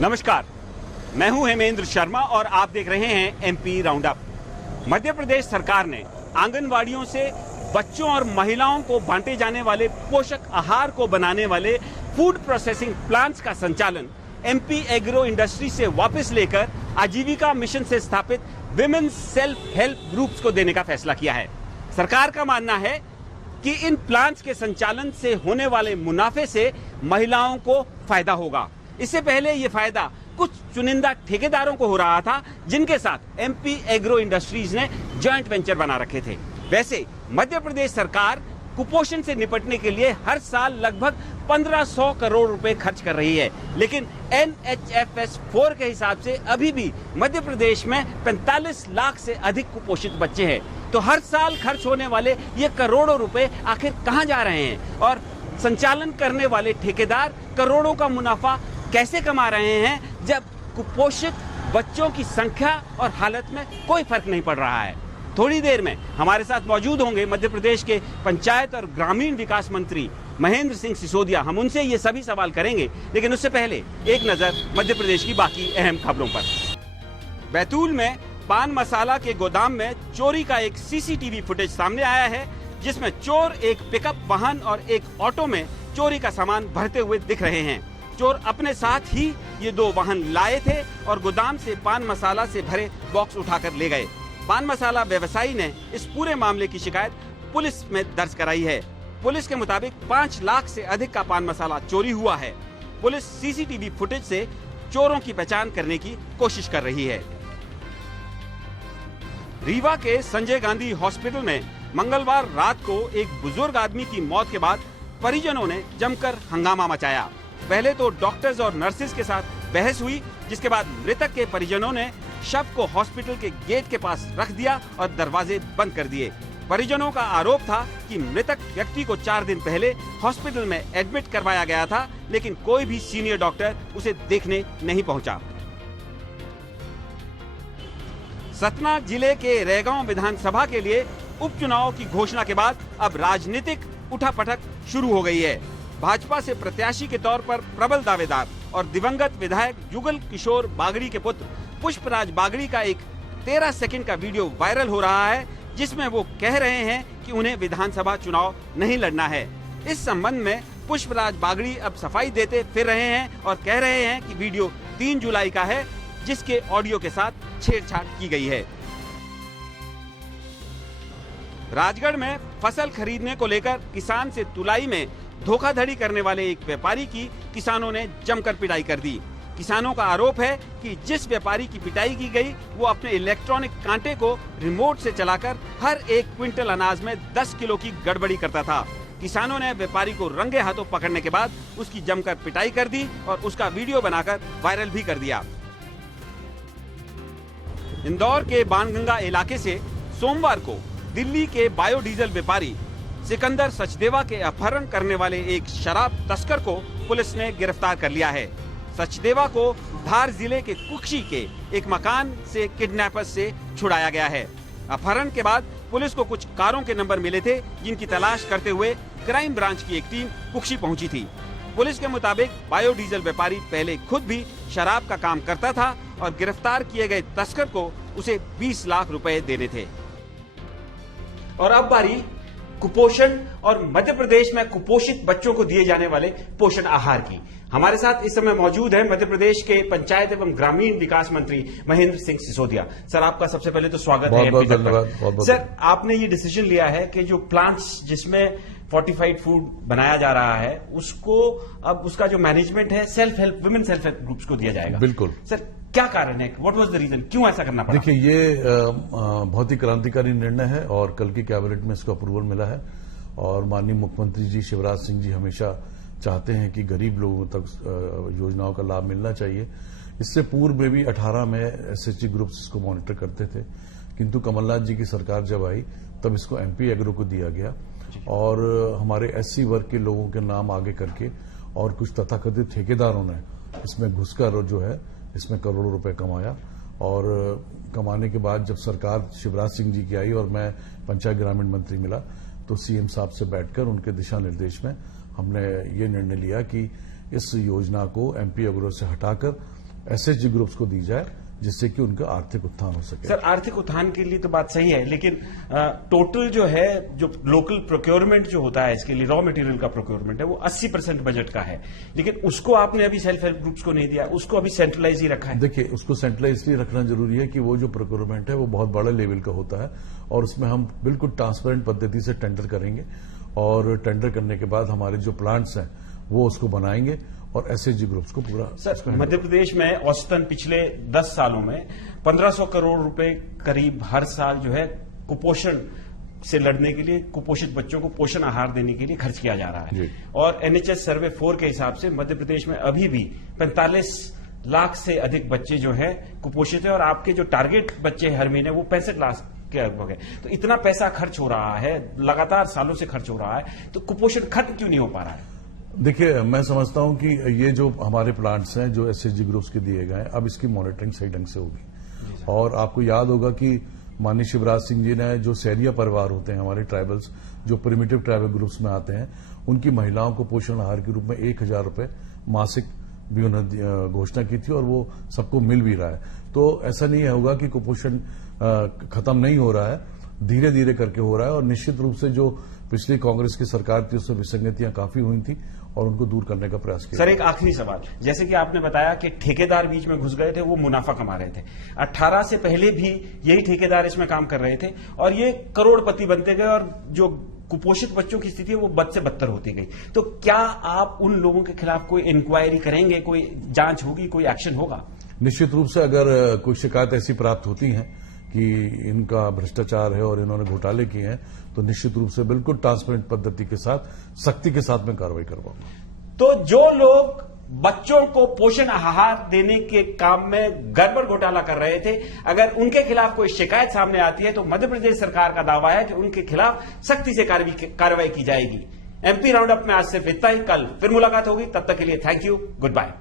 नमस्कार, मैं हूं हेमेंद्र शर्मा और आप देख रहे हैं MP round up. Madhya Pradesh सरकार ने आंगनवाड़ियों से बच्चों और महिलाओं को बांटे जाने वाले पोषक आहार को बनाने वाले फूड प्रोसेसिंग प्लांट्स का संचालन एमपी एग्रो इंडस्ट्री से वापस लेकर आजीविका मिशन से स्थापित विमेन्स सेल्फ हेल्प ग्रुप्स को देने का फैसला किया है। सरकार का मानना है कि इन प्लांट्स के संचालन से होने वाले मुनाफे से महिलाओं को फायदा होगा। इससे पहले ये फायदा कुछ चुनिंदा ठेकेदारों को हो रहा था, जिनके साथ एमपी एग्रो इंडस्ट्रीज ने जॉइंट वेंचर बना रखे थे। वैसे मध्य प्रदेश सरकार कुपोषण से निपटने के लिए हर साल लगभग 1500 करोड़ रुपए खर्च कर रही है, लेकिन NHFS 4 के हिसाब से अभी भी मध्य प्रदेश में 45 लाख से अधिक कुपोषित बच्चे हैं। तो हर साल खर्च होने वाले ये करोड़ों रुपए आखिर कहां जा रहे हैं और संचालन करने वाले ठेकेदार करोड़ों का मुनाफा कैसे कमा रहे हैं, जब कुपोषित बच्चों की संख्या और हालत में कोई फर्क नहीं पड़ रहा है। थोड़ी देर में हमारे साथ मौजूद होंगे मध्य प्रदेश के पंचायत और ग्रामीण विकास मंत्री महेंद्र सिंह सिसोदिया। हम उनसे ये सभी सवाल करेंगे, लेकिन उससे पहले एक नजर मध्य प्रदेश की बाकी अहम खबरों पर। बैतूल में पान मसाला के गोदाम में चोरी का एक सीसीटीवी फुटेज सामने आया है, जिसमें चोर एक पिकअप वाहन और एक ऑटो में चोरी का सामान भरते हुए दिख रहे हैं। चोर अपने साथ ही ये दो वाहन लाए थे और गोदाम से पान मसाला से भरे बॉक्स उठाकर ले गए। पान मसाला व्यवसायी ने इस पूरे मामले की शिकायत पुलिस में दर्ज कराई है। पुलिस के मुताबिक 5 लाख से अधिक का पान मसाला चोरी हुआ है। पुलिस सीसीटीवी फुटेज से चोरों की पहचान करने की कोशिश कर रही है। रीवा के संजय गांधी हॉस्पिटल में मंगलवार रात को एक बुजुर्ग आदमी की मौत के बाद परिजनों ने जमकर हंगामा मचाया। पहले तो डॉक्टर्स और नर्सेज के साथ बहस हुई, जिसके बाद मृतक के परिजनों ने शव को हॉस्पिटल के गेट के पास रख दिया और दरवाजे बंद कर दिए। परिजनों का आरोप था कि मृतक व्यक्ति को 4 दिन पहले हॉस्पिटल में एडमिट करवाया गया था, लेकिन कोई भी सीनियर डॉक्टर उसे देखने नहीं पहुंचा। सतना जिले के रैगांव विधानसभा के लिए उपचुनाव की घोषणा के बाद अब राजनीतिक उठापटक शुरू हो गई है। भाजपा से प्रत्याशी के तौर पर प्रबल दावेदार और दिवंगत विधायक युगल किशोर बागड़ी के पुत्र पुष्पराज बागड़ी का एक 13 सेकंड का वीडियो वायरल हो रहा है, जिसमें वो कह रहे हैं कि उन्हें विधानसभा चुनाव नहीं लड़ना है। इस संबंध में पुष्पराज बागड़ी अब सफाई देते फिर रहे हैं और कह रहे हैं कि वीडियो 3 जुलाई का है, जिसके ऑडियो के साथ छेड़छाड़ की गई है। राजगढ़ में फसल खरीदने को लेकर किसान से तुलाई में धोखाधड़ी करने वाले एक व्यापारी की किसानों ने जमकर पिटाई कर दी। किसानों का आरोप है कि जिस व्यापारी की पिटाई की गई वो अपने इलेक्ट्रॉनिक कांटे को रिमोट से चलाकर हर 1 क्विंटल अनाज में 10 किलो की गड़बड़ी करता था। किसानों ने व्यापारी को रंगे हाथों पकड़ने के बाद उसकी जमकर पिटाई कर दी और उसका वीडियो बनाकर वायरल भी कर दिया। इंदौर के बाणगंगा इलाके से सोमवार को दिल्ली के बायोडीजल व्यापारी सिकंदर सचदेवा के अपहरण करने वाले एक शराब तस्कर को पुलिस ने गिरफ्तार कर लिया है। सचदेवा को धार जिले के कुक्षी के एक मकान से किडनैपर्स से छुड़ाया गया है। अपहरण के बाद पुलिस को कुछ कारों के नंबर मिले थे, जिनकी तलाश करते हुए क्राइम ब्रांच की एक टीम कुक्षी पहुंची थी। पुलिस के मुताबिक बायोडीजल व्यापारी पहले खुद भी शराब का काम करता था और गिरफ्तार किए गए तस्कर को उसे 20 लाख रुपए देने थे। और अब बारी कुपोषण और मध्य प्रदेश में कुपोषित बच्चों को दिए जाने वाले पोषण आहार की। हमारे साथ इस समय मौजूद है मध्य प्रदेश के पंचायत एवं ग्रामीण विकास मंत्री महेंद्र सिंह सिसोदिया। सर, आपका सबसे पहले तो स्वागत है। बहुत धन्यवाद। सर, आपने ये डिसीजन लिया है कि जो प्लांट्स जिसमें फोर्टिफाइड फूड बनाया जा रहा है, उसको अब उसका जो मैनेजमेंट है self help women self help groups को दिया जाएगा। बिल्कुल सर, क्या कारण है? What was the reason? क्यों ऐसा करना पड़ा? देखिए, ये बहुत ही क्रांतिकारी निर्णय है और कल की कैबिनेट में इसको अप्रूवल मिला है और माननीय मुख्यमंत्री जी शिवराज सिंह जी हमेशा चाहते हैं कि गरीब लोगों तक योजनाओं का लाभ मिलना चाहिए। इससे पूर्व में भी 18 में एसएचजी ग्रुप्स इसको मॉनिटर करते थे, किंतु कमलनाथ जी की सरकार जब आई तब इसको एमपी एग्रो को दिया गया और हमारे एससी वर्ग के लोगों के नाम आगे करके और कुछ तथाकथित ठेकेदारों ने इसमें घुसकर जो है इसमें करोड़ों रुपए कमाया। और कमाने के बाद जब सरकार शिवराज सिंह जी की आई और मैं पंचायत ग्रामीण मंत्री मिला, तो सीएम साहब से बैठकर उनके दिशा निर्देश में हमने ये निर्णय लिया कि इस योजना को एमपी एग्रो से हटाकर एसएचजी ग्रुप्स को दी जाए, जिससे कि उनका आर्थिक उत्थान हो सके। सर, आर्थिक उत्थान के लिए तो बात सही है, लेकिन टोटल जो है, जो लोकल प्रोक्योरमेंट जो होता है इसके लिए, रॉ मटेरियल का प्रोक्योरमेंट है, वो 80% बजट का है, लेकिन उसको आपने अभी सेल्फ हेल्प ग्रुप्स को नहीं दिया, उसको अभी सेंट्रलाइज ही रखा है। देखिए, उसको सेंट्रलाइज इसलिए रखना जरूरी है कि वो जो प्रोक्योरमेंट है वो बहुत बड़े लेवल का होता है, और उसमें हम बिल्कुल ट्रांसपेरेंट पद्धति से टेंडर करेंगे, और टेंडर करने के बाद हमारे जो प्लांट्स हैं वो उसको बनाएंगे और एसएचजी ग्रुप्स को पूरा। सर, मध्य प्रदेश में औसतन पिछले 10 सालों में 1500 करोड़ रुपए करीब हर साल जो है कुपोषण से लड़ने के लिए, कुपोषित बच्चों को पोषण आहार देने के लिए खर्च किया जा रहा है। और एनएचएस सर्वे 4 के हिसाब से मध्य प्रदेश में अभी भी 45 लाख से अधिक बच्चे जो है कुपोषित है, और आपके जो टारगेट बच्चे हर महीने वो 65 लाख के लगभग है। तो इतना पैसा खर्च हो रहा है, लगातार सालों से खर्च हो रहा है, तो कुपोषण खत्म क्यों नहीं हो पा रहा है? देखिए, मैं समझता हूं कि ये जो हमारे प्लांट्स हैं जो एसएचजी ग्रुप्स के दिए गए हैं, अब इसकी मॉनिटरिंग सही ढंग से होगी। और आपको याद होगा कि माननीय शिवराज सिंह जी ने जो सैरिया परिवार होते हैं हमारे ट्राइबल्स, जो प्रिमिटिव ट्राइबल ग्रुप्स में आते हैं, उनकी महिलाओं को पोषण आहार के रूप में 1000 रुपए मासिक भी उन्होंने घोषणा की थी, और वो सबको मिल भी रहा है। तो ऐसा नहीं होगा कि कुपोषण खत्म नहीं हो रहा है, धीरे धीरे करके हो रहा है। और निश्चित रूप से जो पिछली कांग्रेस की सरकार थी उसमें विसंगतियां काफी हुई थी, और उनको दूर करने का प्रयास किया। सर, एक आखिरी सवाल, जैसे कि आपने बताया कि ठेकेदार बीच में घुस गए थे, वो मुनाफा कमा रहे थे। 18 से पहले भी यही ठेकेदार इसमें काम कर रहे थे, और ये करोड़पति बनते गए, और जो कुपोषित बच्चों की स्थिति है वो बद से बदतर होती गई। तो क्या आप उन लोगों के खिलाफ कोई इंक्वायरी करेंगे, कोई जांच होगी, कोई एक्शन होगा? निश्चित रूप से अगर कोई शिकायत ऐसी प्राप्त होती है कि इनका भ्रष्टाचार है और इन्होंने घोटाले किए हैं, तो निश्चित रूप से बिल्कुल ट्रांसपेरेंट पद्धति के साथ, सख्ती के साथ मैं कार्रवाई करवाऊंगा। तो जो लोग बच्चों को पोषण आहार देने के काम में गड़बड़ घोटाला कर रहे थे, अगर उनके खिलाफ कोई शिकायत सामने आती है, तो मध्य प्रदेश सरकार का दावा है कि उनके खिलाफ सख्ती से कार्रवाई की जाएगी। एमपी राउंड अप में आज सिर्फ इतना ही। कल फिर मुलाकात होगी, तब तक के लिए थैंक यू, गुड बाय।